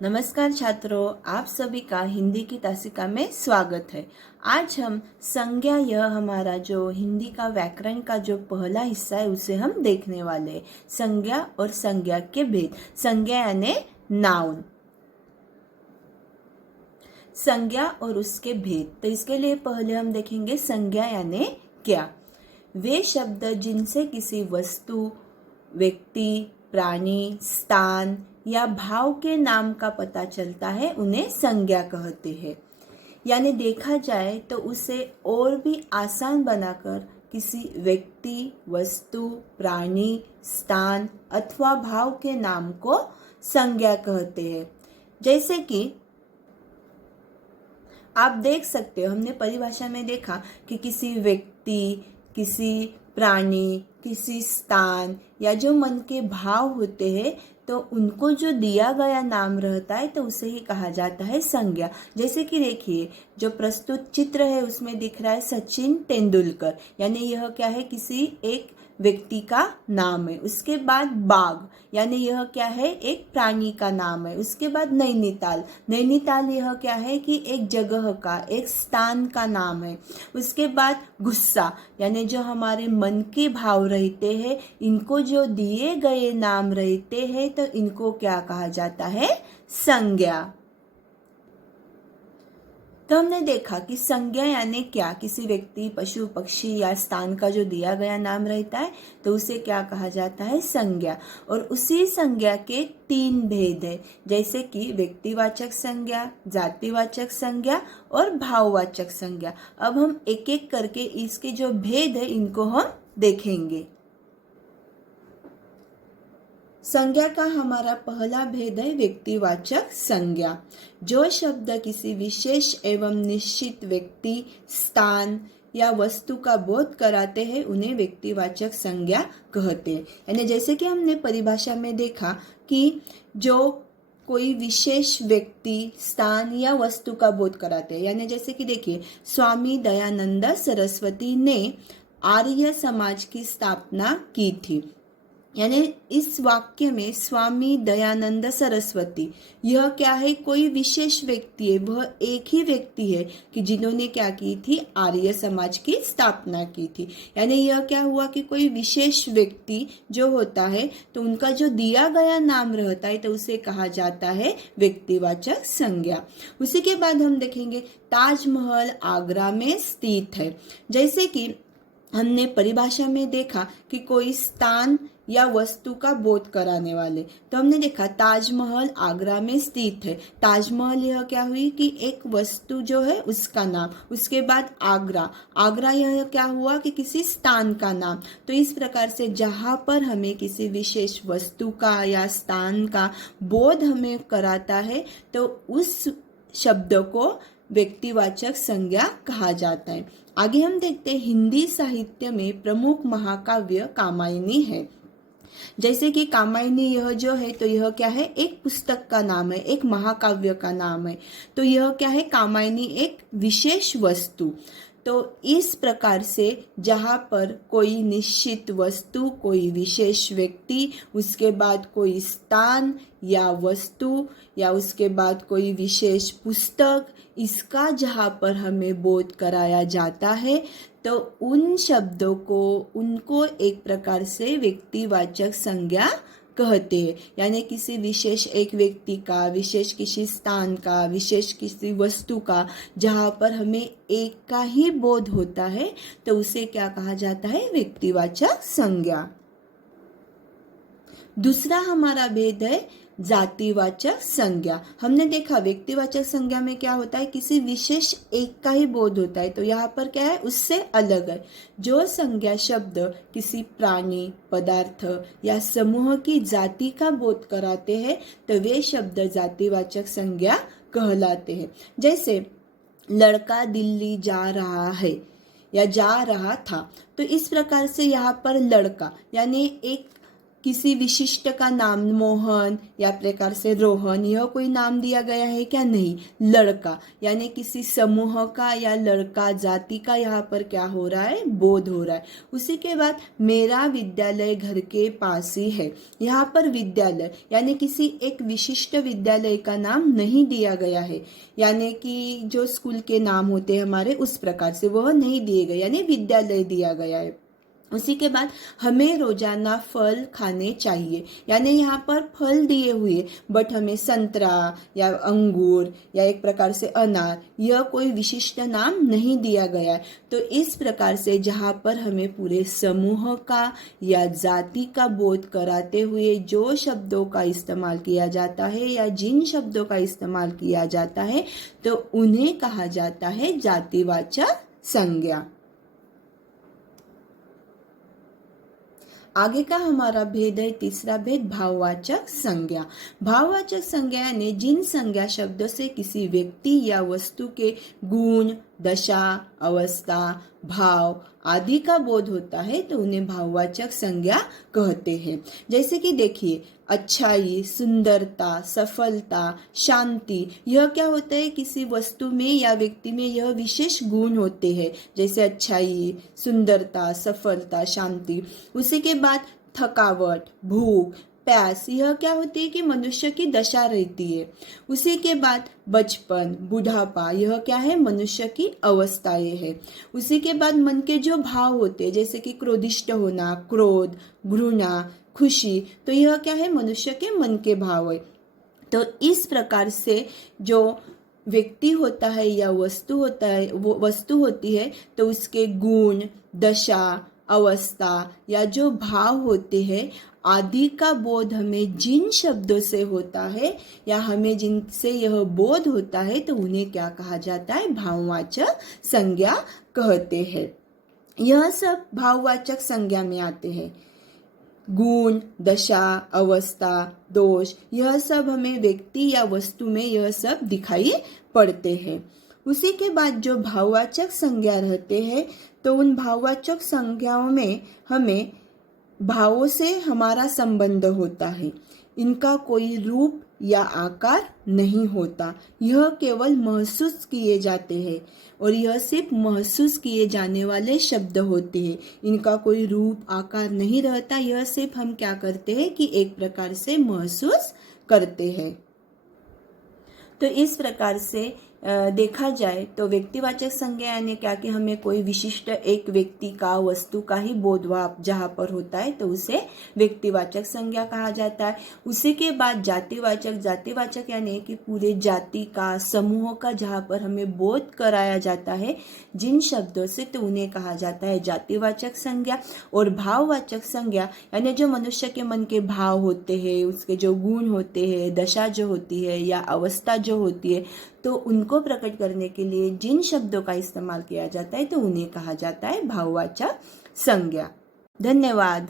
नमस्कार छात्रों, आप सभी का हिंदी की तासिका में स्वागत है। आज हम संज्ञा, यह हमारा जो हिंदी का व्याकरण का जो पहला हिस्सा है उसे हम देखने वाले हैं। संज्ञा और संज्ञा के भेद। संज्ञा यानी नाउन, संज्ञा और उसके भेद। तो इसके लिए पहले हम देखेंगे संज्ञा यानी क्या। वे शब्द जिनसे किसी वस्तु, व्यक्ति, प्राणी, स्थान या भाव के नाम का पता चलता है उन्हें संज्ञा कहते हैं। यानी देखा जाए तो उसे और भी आसान बनाकर किसी व्यक्ति, वस्तु, प्राणी, स्थान अथवा भाव के नाम को संज्ञा कहते हैं। जैसे कि आप देख सकते हो, हमने परिभाषा में देखा कि किसी व्यक्ति, किसी प्राणी, किसी स्थान या जो मन के भाव होते हैं तो उनको जो दिया गया नाम रहता है तो उसे ही कहा जाता है संज्ञा। जैसे कि देखिए, जो प्रस्तुत चित्र है उसमें दिख रहा है सचिन तेंदुलकर, यानी यह क्या है, किसी एक व्यक्ति का नाम है। उसके बाद बाघ, यानी यह क्या है, एक प्राणी का नाम है। उसके बाद नैनीताल, नैनीताल यह क्या है कि एक जगह का, एक स्थान का नाम है। उसके बाद गुस्सा, यानी जो हमारे मन के भाव रहते हैं, इनको जो दिए गए नाम रहते हैं तो इनको क्या कहा जाता है, संज्ञा। तो हमने देखा कि संज्ञा यानी क्या, किसी व्यक्ति, पशु, पक्षी या स्थान का जो दिया गया नाम रहता है तो उसे क्या कहा जाता है, संज्ञा। और उसी संज्ञा के तीन भेद है, जैसे कि व्यक्तिवाचक संज्ञा, जातिवाचक संज्ञा और भाववाचक संज्ञा। अब हम एक एक करके इसके जो भेद है इनको हम देखेंगे। संज्ञा का हमारा पहला भेद है व्यक्तिवाचक संज्ञा। जो शब्द किसी विशेष एवं निश्चित व्यक्ति, स्थान या वस्तु का बोध कराते हैं उन्हें व्यक्तिवाचक संज्ञा कहते हैं। यानी जैसे कि हमने परिभाषा में देखा कि जो कोई विशेष व्यक्ति, स्थान या वस्तु का बोध कराते हैं, यानी जैसे कि देखिए, स्वामी दयानंद सरस्वती ने आर्य समाज की स्थापना की थी। यानी इस वाक्य में स्वामी दयानंद सरस्वती, यह क्या है, कोई विशेष व्यक्ति है, वह एक ही व्यक्ति है कि जिन्होंने क्या की थी, आर्य समाज की स्थापना की थी। यानी यह क्या हुआ कि कोई विशेष व्यक्ति जो होता है तो उनका जो दिया गया नाम रहता है तो उसे कहा जाता है व्यक्तिवाचक संज्ञा। उसी के बाद हम देखेंगे ताजमहल आगरा में स्थित है। जैसे कि हमने परिभाषा में देखा कि कोई स्थान या वस्तु का बोध कराने वाले, तो हमने देखा ताजमहल आगरा में स्थित है। ताजमहल यह क्या हुई कि एक वस्तु जो है उसका नाम, उसके बाद आगरा, आगरा यह क्या हुआ कि किसी स्थान का नाम। तो इस प्रकार से जहाँ पर हमें किसी विशेष वस्तु का या स्थान का बोध हमें कराता है तो उस शब्द को व्यक्तिवाचक संज्ञा कहा जाता है। आगे हम देखते हैं हिंदी साहित्य में प्रमुख महाकाव्य कामायनी है। जैसे कि कामायनी यह जो है तो यह क्या है, एक पुस्तक का नाम है, एक महाकाव्य का नाम है। तो यह क्या है, कामायनी एक विशेष वस्तु। तो इस प्रकार से जहाँ पर कोई निश्चित वस्तु, कोई विशेष व्यक्ति, उसके बाद कोई स्थान या वस्तु या उसके बाद कोई विशेष पुस्तक, इसका जहाँ पर हमें बोध कराया जाता है तो उन शब्दों को, उनको एक प्रकार से व्यक्तिवाचक संज्ञा कहते हैं। यानी किसी विशेष एक व्यक्ति का, विशेष किसी स्थान का, विशेष किसी वस्तु का जहाँ पर हमें एक का ही बोध होता है तो उसे क्या कहा जाता है, व्यक्तिवाचक संज्ञा। दूसरा हमारा भेद है जातिवाचक संज्ञा। हमने देखा व्यक्तिवाचक संज्ञा में क्या होता है, किसी विशेष एक का ही बोध होता है, तो यहाँ पर क्या है, उससे अलग है। जो संज्ञा शब्द किसी प्राणी, पदार्थ या समूह की जाति का बोध कराते हैं तो वे शब्द जातिवाचक संज्ञा कहलाते हैं। जैसे लड़का दिल्ली जा रहा है या जा रहा था, तो इस प्रकार से यहाँ पर लड़का यानी एक किसी विशिष्ट का नाम मोहन या प्रकार से रोहन, यह कोई नाम दिया गया है क्या? नहीं। लड़का यानी किसी समूह का या लड़का जाति का यहाँ पर क्या हो रहा है? बोध हो रहा है। उसी के बाद मेरा विद्यालय घर के पास ही है, यहाँ पर विद्यालय यानी किसी एक विशिष्ट विद्यालय का नाम नहीं दिया गया है, यानी कि जो स्कूल के नाम होते हैं हमारे उस प्रकार से वह नहीं दिए गए, यानी विद्यालय दिया गया है। उसी के बाद हमें रोजाना फल खाने चाहिए, यानी यहाँ पर फल दिए हुए बट हमें संतरा या अंगूर या एक प्रकार से अनार, यह कोई विशिष्ट नाम नहीं दिया गया है। तो इस प्रकार से जहाँ पर हमें पूरे समूह का या जाति का बोध कराते हुए जो शब्दों का इस्तेमाल किया जाता है या जिन शब्दों का इस्तेमाल किया जाता है तो उन्हें कहा जाता है जातिवाचक संज्ञा। आगे का हमारा भेद है तीसरा भेद भाववाचक संज्ञा। भाववाचक संज्ञा यानी जिन संज्ञा शब्दों से किसी व्यक्ति या वस्तु के गुण, दशा, अवस्था, भाव आदि का बोध होता है तो उन्हें भाववाचक संज्ञा कहते हैं। जैसे कि देखिए अच्छाई, सुंदरता, सफलता, शांति, यह क्या होता है? किसी वस्तु में या व्यक्ति में यह विशेष गुण होते हैं, जैसे अच्छाई, सुंदरता, सफलता, शांति। उसी के बाद थकावट, भूख, प्यास, यह क्या होती है कि मनुष्य की दशा रहती है। उसी के बाद बचपन, बुढ़ापा, यह क्या है? मनुष्य की अवस्थाएं है। उसी के बाद मन के जो भाव होते हैं जैसे कि क्रोधिष्ट होना, क्रोध, घृणा, खुशी, तो यह क्या है? मनुष्य के मन के भाव है। तो इस प्रकार से जो व्यक्ति होता है या वस्तु होता है, वो वस्तु होती है तो उसके गुण, दशा, अवस्था या जो भाव होते हैं आदि का बोध हमें जिन शब्दों से होता है या हमें जिनसे यह बोध होता है तो उन्हें क्या कहा जाता है? भाववाचक संज्ञा कहते हैं। यह सब भाववाचक संज्ञा में आते हैं। गुण, दशा, अवस्था, दोष, यह सब हमें व्यक्ति या वस्तु में यह सब दिखाई पड़ते हैं। उसी के बाद जो भाववाचक संज्ञा रहते हैं तो उन भाववाचक संज्ञाओं में हमें भावों से हमारा संबंध होता है। इनका कोई रूप या आकार नहीं होता, यह केवल महसूस किए जाते हैं और यह सिर्फ महसूस किए जाने वाले शब्द होते हैं। इनका कोई रूप आकार नहीं रहता, यह सिर्फ हम क्या करते हैं कि एक प्रकार से महसूस करते हैं। तो इस प्रकार से देखा जाए तो व्यक्तिवाचक संज्ञा यानी क्या कि हमें कोई विशिष्ट एक व्यक्ति का, वस्तु का ही बोध जहाँ पर होता है तो उसे व्यक्तिवाचक संज्ञा कहा जाता है। उसी के बाद जातिवाचक, जातिवाचक यानी कि पूरे जाति का, समूह का जहाँ पर हमें बोध कराया जाता है जिन शब्दों से तो उन्हें कहा जाता है जातिवाचक संज्ञा। और भाववाचक संज्ञा यानी जो मनुष्य के मन के भाव होते हैं, उसके जो गुण होते हैं, दशा जो होती है या अवस्था जो होती है तो उनको प्रकट करने के लिए जिन शब्दों का इस्तेमाल किया जाता है तो उन्हें कहा जाता है भाववाचक संज्ञा। धन्यवाद।